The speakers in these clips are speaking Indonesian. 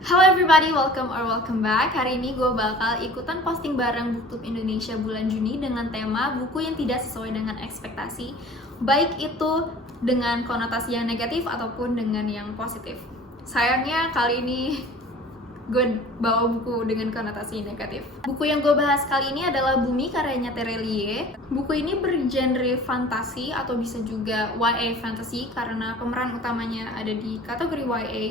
Hello everybody, welcome back. Hari ini gue bakal ikutan posting bareng BookTube Indonesia bulan Juni dengan tema buku yang tidak sesuai dengan ekspektasi, baik itu dengan konotasi yang negatif ataupun dengan yang positif. Sayangnya kali ini gue bawa buku dengan konotasi negatif. Buku yang gue bahas kali ini adalah Bumi karyanya Terelie. Buku ini bergenre fantasi atau bisa juga YA fantasy karena pemeran utamanya ada di kategori YA.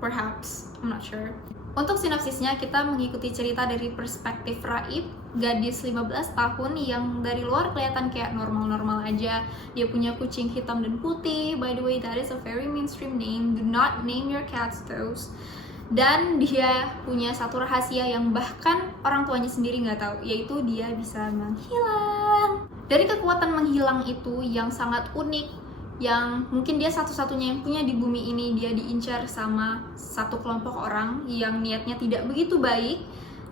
Perhaps, I'm not sure. Untuk sinopsisnya, kita mengikuti cerita dari perspektif Raib, gadis 15 tahun yang dari luar kelihatan kayak normal-normal aja. Dia punya kucing hitam dan putih. By the way, that is a very mainstream name. Do not name your cats those. Dan dia punya satu rahasia yang bahkan orang tuanya sendiri nggak tahu, yaitu dia bisa menghilang. Dari kekuatan menghilang itu yang sangat unik, yang mungkin dia satu-satunya yang punya di bumi ini, dia diincar sama satu kelompok orang yang niatnya tidak begitu baik,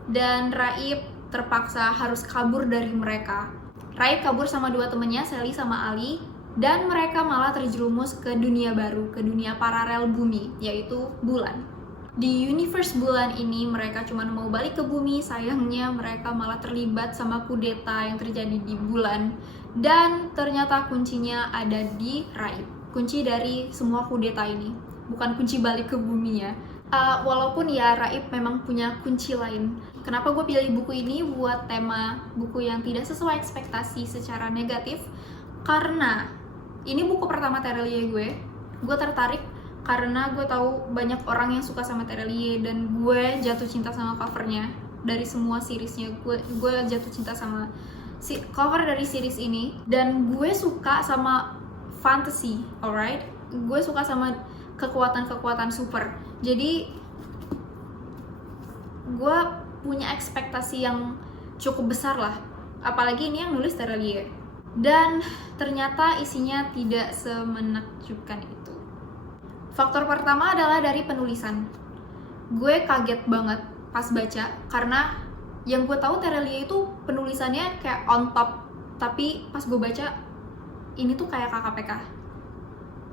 dan Raib terpaksa harus kabur dari mereka. Raib kabur sama dua temennya, Sally sama Ali, dan mereka malah terjerumus ke dunia baru, ke dunia paralel bumi, yaitu bulan. Di universe bulan ini mereka cuma mau balik ke bumi, sayangnya mereka malah terlibat sama kudeta yang terjadi di bulan. Dan ternyata kuncinya ada di Raib. Kunci dari semua kudeta ini, bukan kunci balik ke bumi ya. Walaupun ya Raib memang punya kunci lain. Kenapa gue pilih buku ini buat tema buku yang tidak sesuai ekspektasi secara negatif? Karena ini buku pertama Terelie gue. Gue tertarik karena gue tahu banyak orang yang suka sama Terelie dan gue jatuh cinta sama covernya. Dari semua seriesnya, gue jatuh cinta sama cover dari series ini, dan gue suka sama fantasy, alright? Gue suka sama kekuatan-kekuatan super. Jadi gue punya ekspektasi yang cukup besar lah. Apalagi ini yang nulis Terelie. Dan ternyata isinya tidak semenakjubkan itu. Faktor pertama adalah dari penulisan. Gue kaget banget pas baca, karena yang gue tahu Terelie itu penulisannya kayak on top, tapi pas gue baca ini tuh kayak KKPK.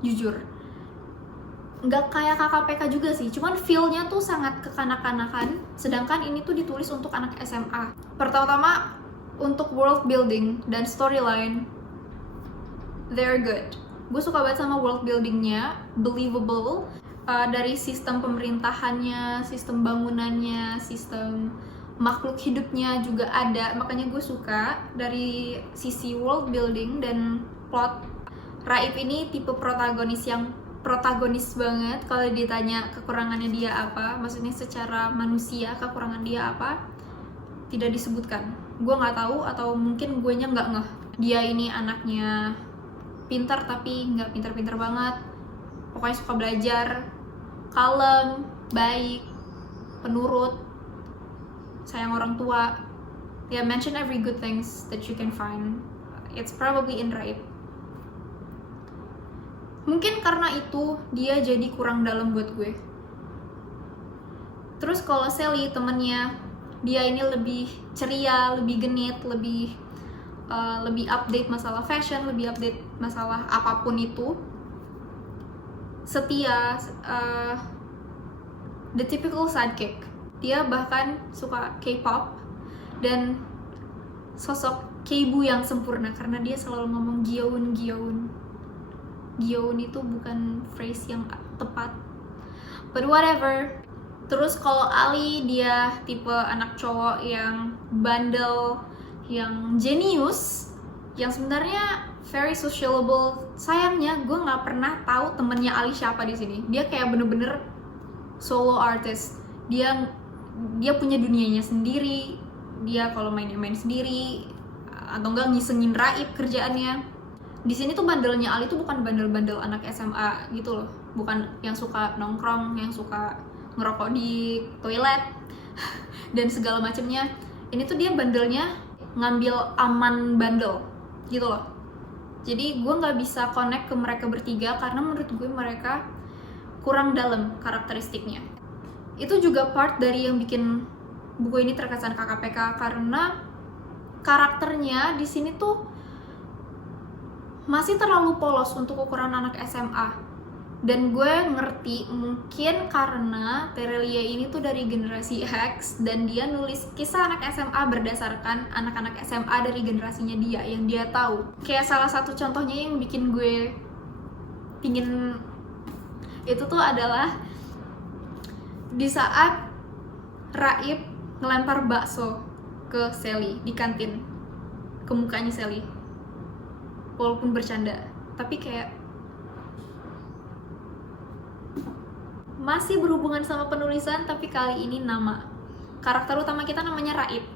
Jujur, nggak kayak KKPK juga sih, cuman feel-nya tuh sangat kekanak-kanakan, sedangkan ini tuh ditulis untuk anak SMA. Pertama-tama untuk world building dan storyline, they're good. Gue suka banget sama world buildingnya, believable. Dari sistem pemerintahannya, sistem bangunannya, sistem makhluk hidupnya juga ada, makanya gue suka dari sisi world building dan plot. Raib ini tipe protagonis yang protagonis banget. Kalau ditanya kekurangannya dia apa, maksudnya secara manusia kekurangan dia apa, tidak disebutkan. Gue nggak tahu, atau mungkin gue nya nggak ngeh. Dia ini anaknya pintar tapi nggak pintar-pintar banget, pokoknya suka belajar, kalem, baik, penurut, sayang orang tua. Ya, mention every good things that you can find. It's probably in Raib. Mungkin karena itu dia jadi kurang dalam buat gue. Terus kalau Sally temennya, dia ini lebih ceria, lebih genit, lebih update masalah fashion, lebih update masalah apapun itu. Setia, the typical sidekick. Dia bahkan suka K-pop dan sosok Keibu yang sempurna, karena dia selalu ngomong gyeoun. Gyeoun itu bukan phrase yang tepat, but whatever. Terus kalau Ali, dia tipe anak cowok yang bandel, yang jenius, yang sebenarnya very sociable. Sayangnya gue nggak pernah tahu temennya Ali siapa di sini. Dia kayak bener-bener solo artist. Dia punya dunianya sendiri. Dia kalau main sendiri, atau enggak ngisengin Raib kerjaannya. Di sini tuh bandelnya Ali tuh bukan bandel-bandel anak SMA gitu loh. Bukan yang suka nongkrong, yang suka ngerokok di toilet dan segala macamnya. Ini tuh dia bandelnya ngambil aman bandel gitu loh. Jadi gue nggak bisa connect ke mereka bertiga karena menurut gue mereka kurang dalam karakteristiknya. Itu juga part dari yang bikin buku ini terkesan KKPK, karena karakternya di sini tuh masih terlalu polos untuk ukuran anak SMA. Dan gue ngerti mungkin karena Terelia ini tuh dari generasi X dan dia nulis kisah anak SMA berdasarkan anak-anak SMA dari generasinya dia yang dia tahu. Kayak salah satu contohnya yang bikin gue pingin itu tuh adalah di saat Raib ngelempar bakso ke Sally di kantin, ke mukanya Sally, walaupun bercanda, tapi kayak masih berhubungan sama penulisan, tapi kali ini nama. Karakter utama kita namanya Raib.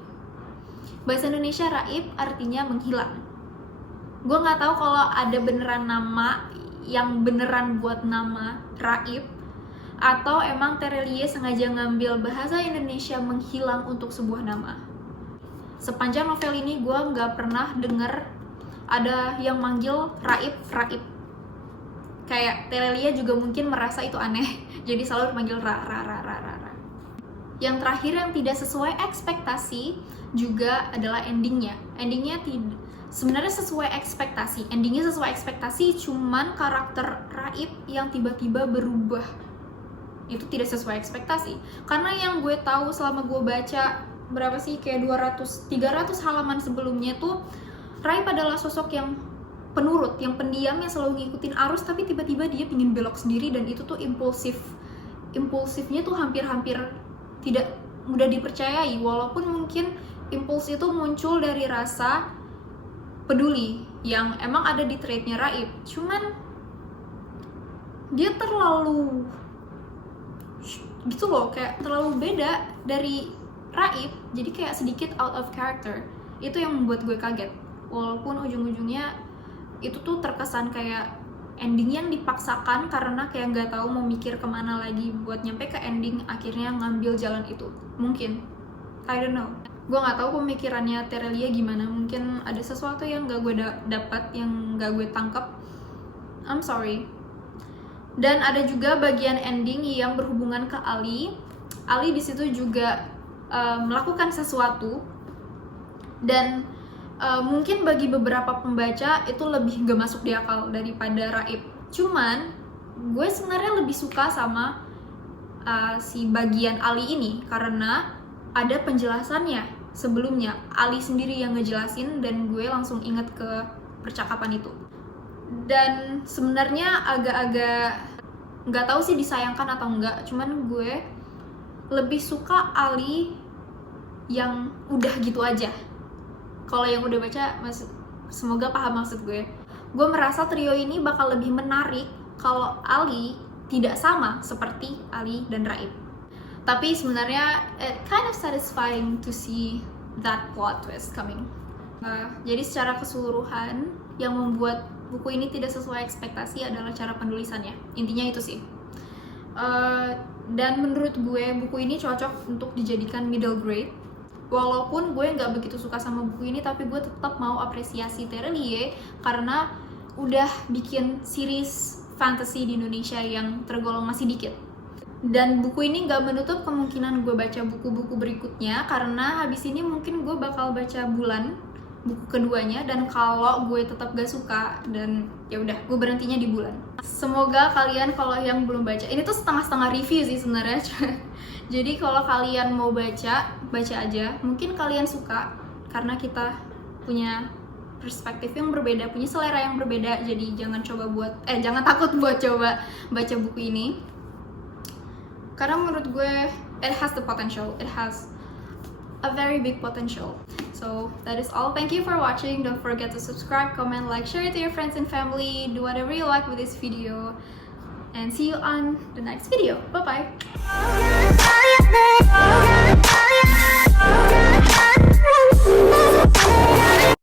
Bahasa Indonesia Raib artinya menghilang. Gue nggak tahu kalau ada beneran nama yang beneran buat nama Raib, atau emang Terelie sengaja ngambil bahasa Indonesia menghilang untuk sebuah nama. Sepanjang novel ini gue nggak pernah denger ada yang manggil Raib Raib. Kayak Terelia juga mungkin merasa itu aneh, jadi selalu dipanggil Ra. Yang terakhir yang tidak sesuai ekspektasi juga adalah endingnya. Endingnya sebenarnya sesuai ekspektasi. Endingnya sesuai ekspektasi, cuman karakter Raib yang tiba-tiba berubah itu tidak sesuai ekspektasi. Karena yang gue tahu selama gue baca berapa sih, kayak 300 halaman sebelumnya tuh, Raib adalah sosok yang penurut, yang pendiam, yang selalu ngikutin arus, tapi tiba-tiba dia pingin belok sendiri, dan itu tuh impulsifnya tuh hampir-hampir tidak mudah dipercayai, walaupun mungkin impuls itu muncul dari rasa peduli yang emang ada di trait-nya Raib, cuman dia terlalu gitu loh, kayak terlalu beda dari Raib, jadi kayak sedikit out of character. Itu yang membuat gue kaget, walaupun ujung-ujungnya itu tuh terkesan kayak ending yang dipaksakan karena kayak nggak tahu mau mikir kemana lagi buat nyampe ke ending, akhirnya ngambil jalan itu. Mungkin, I don't know. Gue nggak tahu pemikirannya Terelia gimana. Mungkin ada sesuatu yang nggak gue dapat, yang nggak gue tangkap. I'm sorry. Dan ada juga bagian ending yang berhubungan ke Ali. Ali di situ juga melakukan sesuatu, dan mungkin bagi beberapa pembaca itu lebih gak masuk di akal daripada Raib. Cuman gue sebenarnya lebih suka sama si bagian Ali ini karena ada penjelasannya sebelumnya. Ali sendiri yang ngejelasin dan gue langsung inget ke percakapan itu. Dan sebenarnya agak-agak nggak tahu sih disayangkan atau enggak, cuman gue lebih suka Ali yang udah gitu aja. Kalau yang udah baca, semoga paham maksud gue. Gue merasa trio ini bakal lebih menarik kalau Ali tidak sama seperti Ali dan Raib. Tapi sebenarnya it kind of satisfying to see that plot twist coming. Jadi secara keseluruhan yang membuat buku ini tidak sesuai ekspektasi adalah cara penulisannya. Intinya itu sih. Dan menurut gue buku ini cocok untuk dijadikan middle grade. Walaupun gue nggak begitu suka sama buku ini, tapi gue tetap mau apresiasi Terelie karena udah bikin series fantasy di Indonesia yang tergolong masih dikit. Dan buku ini nggak menutup kemungkinan gue baca buku-buku berikutnya, karena habis ini mungkin gue bakal baca Bulan, buku keduanya, dan kalau gue tetap gak suka, dan ya udah gue berhentinya di Bulan. Semoga kalian kalau yang belum baca, ini tuh setengah-setengah review sih sebenarnya. Jadi kalau kalian mau baca aja. Mungkin kalian suka karena kita punya perspektif yang berbeda, punya selera yang berbeda. Jadi jangan takut buat coba baca buku ini. Karena menurut gue it has the potential. It has a very big potential. So that is all. Thank you for watching. Don't forget to subscribe, comment, like, share it to your friends and family. Do whatever you like with this video. And see you on the next video. Bye bye.